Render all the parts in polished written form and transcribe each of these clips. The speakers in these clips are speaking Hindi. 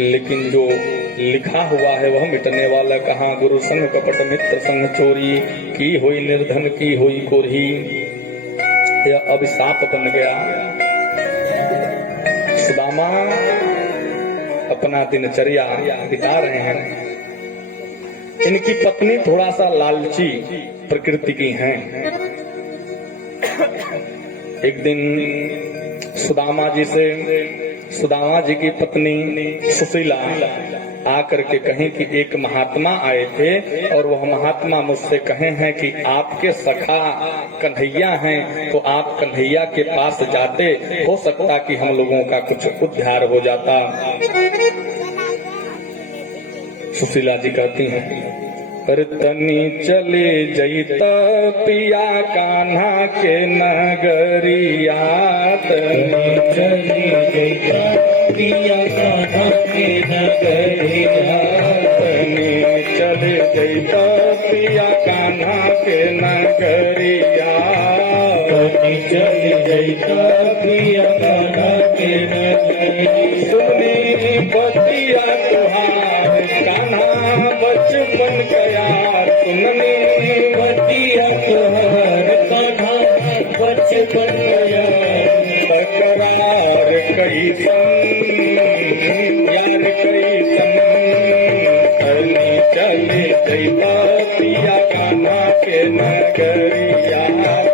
लेकिन जो लिखा हुआ है वह मिटने वाला कहाँ। गुरु संग कपट मित्र संग चोरी, की हुई निर्धन की हुई कोरी। यह अभिशाप बन गया। सुदामा अपना दिनचर्या बिता रहे हैं। इनकी पत्नी थोड़ा सा लालची प्रकृति की हैं। एक दिन सुदामा जी की पत्नी सुशीला आकर के कहें कि एक महात्मा आए थे और वह महात्मा मुझसे कहे हैं कि आपके सखा कन्हैया हैं, तो आप कन्हैया के पास जाते, हो सकता कि हम लोगों का कुछ उद्धार हो जाता। सुशीला जी कहती हैं, पर तनी चले जईता पिया कान्हा के नगरिया, तनी चले जईता पिया कान्हा के नगरिया, तनी चले जईता पिया कान्हा के नगरिया, तनी चले जईता पिया कान्हा के नगरिया। सुनी बतिया तुहार कान्हा बचपन गया, सुननी बतिया तुहार कान्हा बचपन गया। तकरार कैसन यार कैसन, तनी चले जईता पिया कान्हा के नगरिया,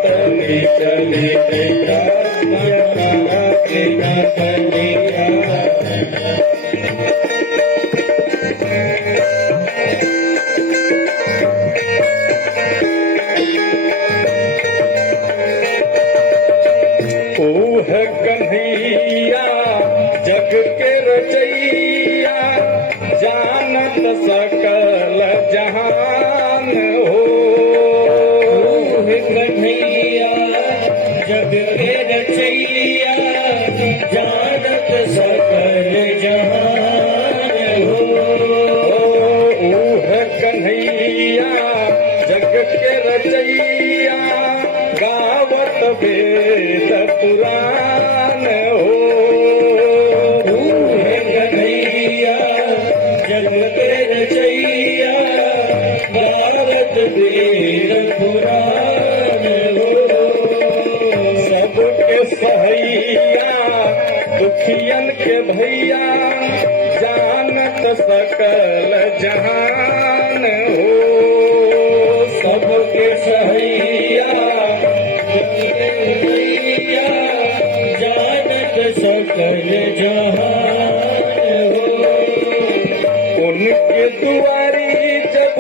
तनी चले जईता पिया कान्हा के नगरिया। कन्हैया जग के रचैया, जानत सकल जहान हो। कन्हैया जग के रचैया, जानत सकल जहान हो। कन्हैया जग के रचैया, गावत वेद पुराण हो। कन्हैया जग के रचैया, गावत वेद पुराण हो। सबके सहैया दुखियन के भैया, जानत सकल जहान हो। सबके सहैया जानत सकल जहान हो। उनके दुआरी जब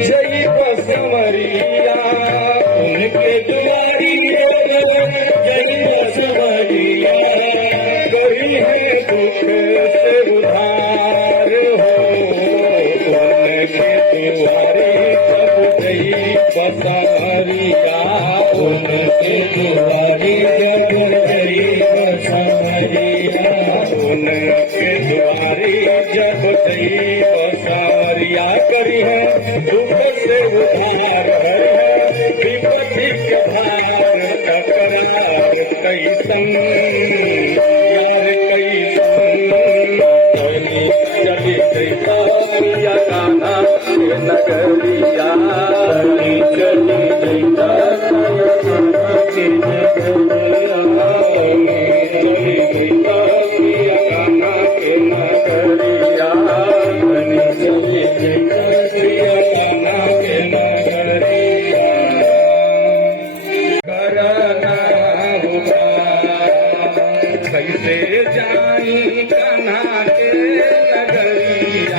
जई बसमरिया, उनके दुआरी जई बसमरिया, गई है दुख से उधार हो। उनके दुआरी जब जई बसमरिया, उनके दुआरी जब जई बसमरिया, उनके दुआरी जब जई बसमरिया। करी है दुख से उधार है, विपत्ति के भार टकरार कैसन यार कैसन। तनी चली जईता पिया कान्हा के नगरिया, तनी चली जईता पिया कान्हा के नगरिया, तनी चली जईता पिया कान्हा के नगरिया, तनी चली जईता पिया कान्हा के नगरिया। करना होगा कैसे जाई कान्हा के नगरिया,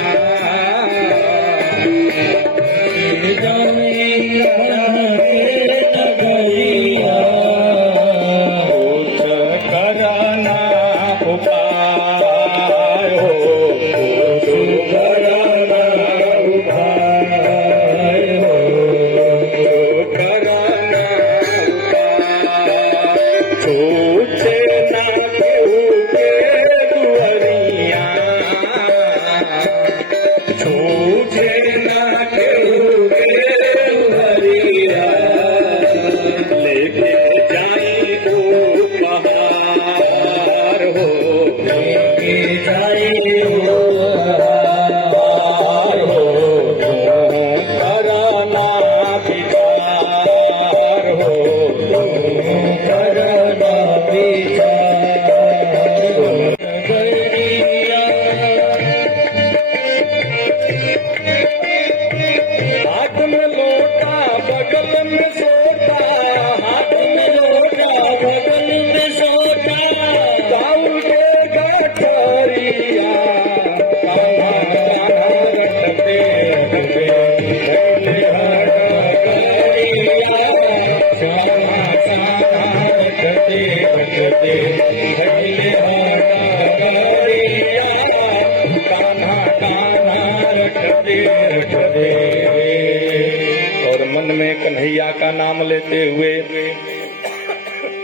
और मन में कन्हैया का नाम लेते हुए,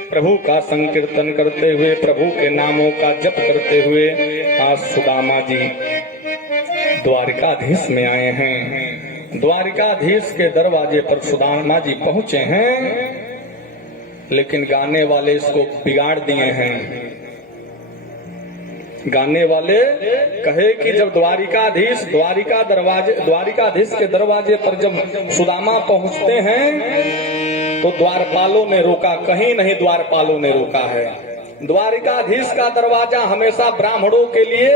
प्रभु का संकीर्तन करते हुए, प्रभु के नामों का जप करते हुए आज सुदामा जी द्वारिकाधीश में आए हैं। द्वारिकाधीश के दरवाजे पर सुदामा जी पहुंचे हैं, लेकिन गाने वाले इसको बिगाड़ दिए हैं। गाने वाले कहे कि जब द्वारिकाधीश के दरवाजे पर जब सुदामा पहुंचते हैं तो द्वारपालों ने रोका, कहीं नहीं द्वारपालों ने रोका है। द्वारिकाधीश का दरवाजा हमेशा ब्राह्मणों के लिए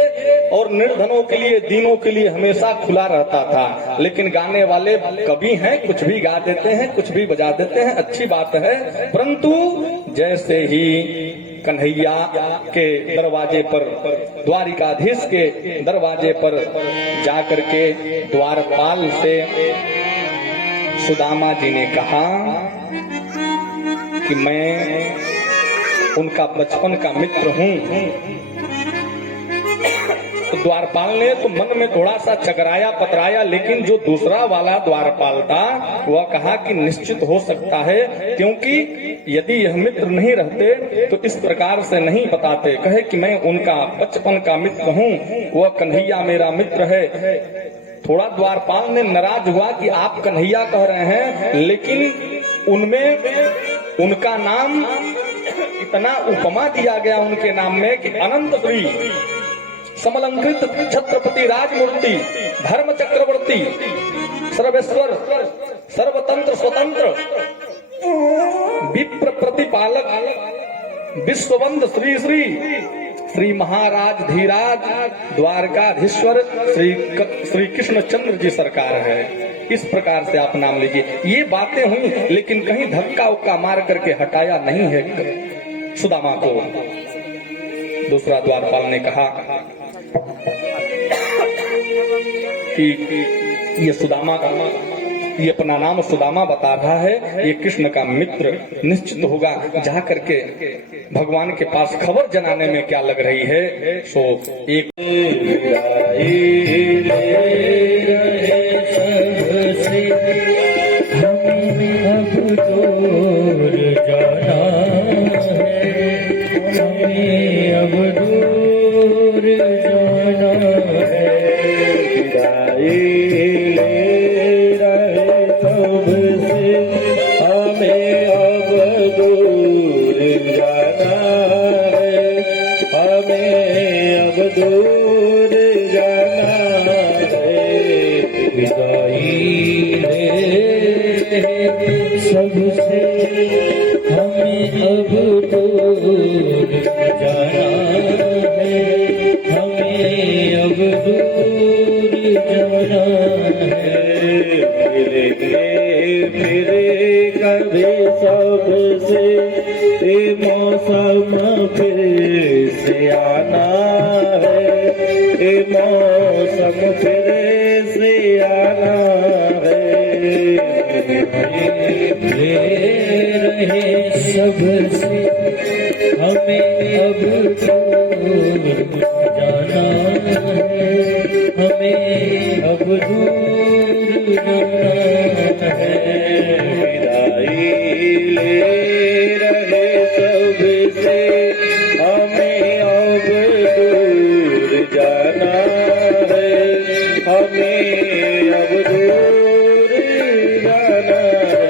और निर्धनों के लिए, दीनों के लिए हमेशा खुला रहता था। लेकिन गाने वाले कवि हैं, कुछ भी गा देते हैं, कुछ भी बजा देते हैं, अच्छी बात है। परंतु जैसे ही कन्हैया के दरवाजे पर, द्वारिकाधीश के दरवाजे पर जाकर के द्वारपाल से सुदामा जी ने कहा कि मैं उनका बचपन का मित्र हूँ, तो द्वारपाल ने तो मन में थोड़ा सा चकराया पतराया, लेकिन जो दूसरा वाला द्वारपाल था वह कहा कि निश्चित हो सकता है, क्योंकि यदि यह मित्र नहीं रहते तो इस प्रकार से नहीं बताते। कहे कि मैं उनका बचपन का मित्र हूँ, वह कन्हैया मेरा मित्र है। थोड़ा द्वारपाल ने नाराज हुआ कि आप कन्हैया कह रहे हैं, लेकिन उनमें उनका नाम इतना उपमा दिया गया उनके नाम में कि अनंत श्री समलंकृत छत्रपति राजमूर्ति धर्म चक्रवर्ती सर्वेश्वर सर्वतंत्र स्वतंत्र विप्र प्रतिपालक विश्ववंद श्री श्री श्री महाराज धीराज द्वारकाधीश्वर श्री कृष्ण चंद्र जी सरकार है। इस प्रकार से आप नाम लीजिए। ये बातें हुई, लेकिन कहीं धक्का उक्का मार करके हटाया नहीं है सुदामा को। दूसरा द्वारपाल ने कहा कि ये सुदामा का, ये अपना नाम सुदामा बता रहा है, ये कृष्ण का मित्र निश्चित होगा। जा करके भगवान के पास खबर जनाने में क्या लग रही है। सो एक सबसे हमें अब दूर जाना है, हमें अब दूर जाना है। फिरे कभी सबसे ये मौसम फिर से आना है, ये मौसम फिर से आना है। रहे सबसे हमें अब दूर जाना है, हमें अब दूर जाना है। विदाई ले रहे सबसे हमें अब दूर जाना है, हमें अब दूर जाना है।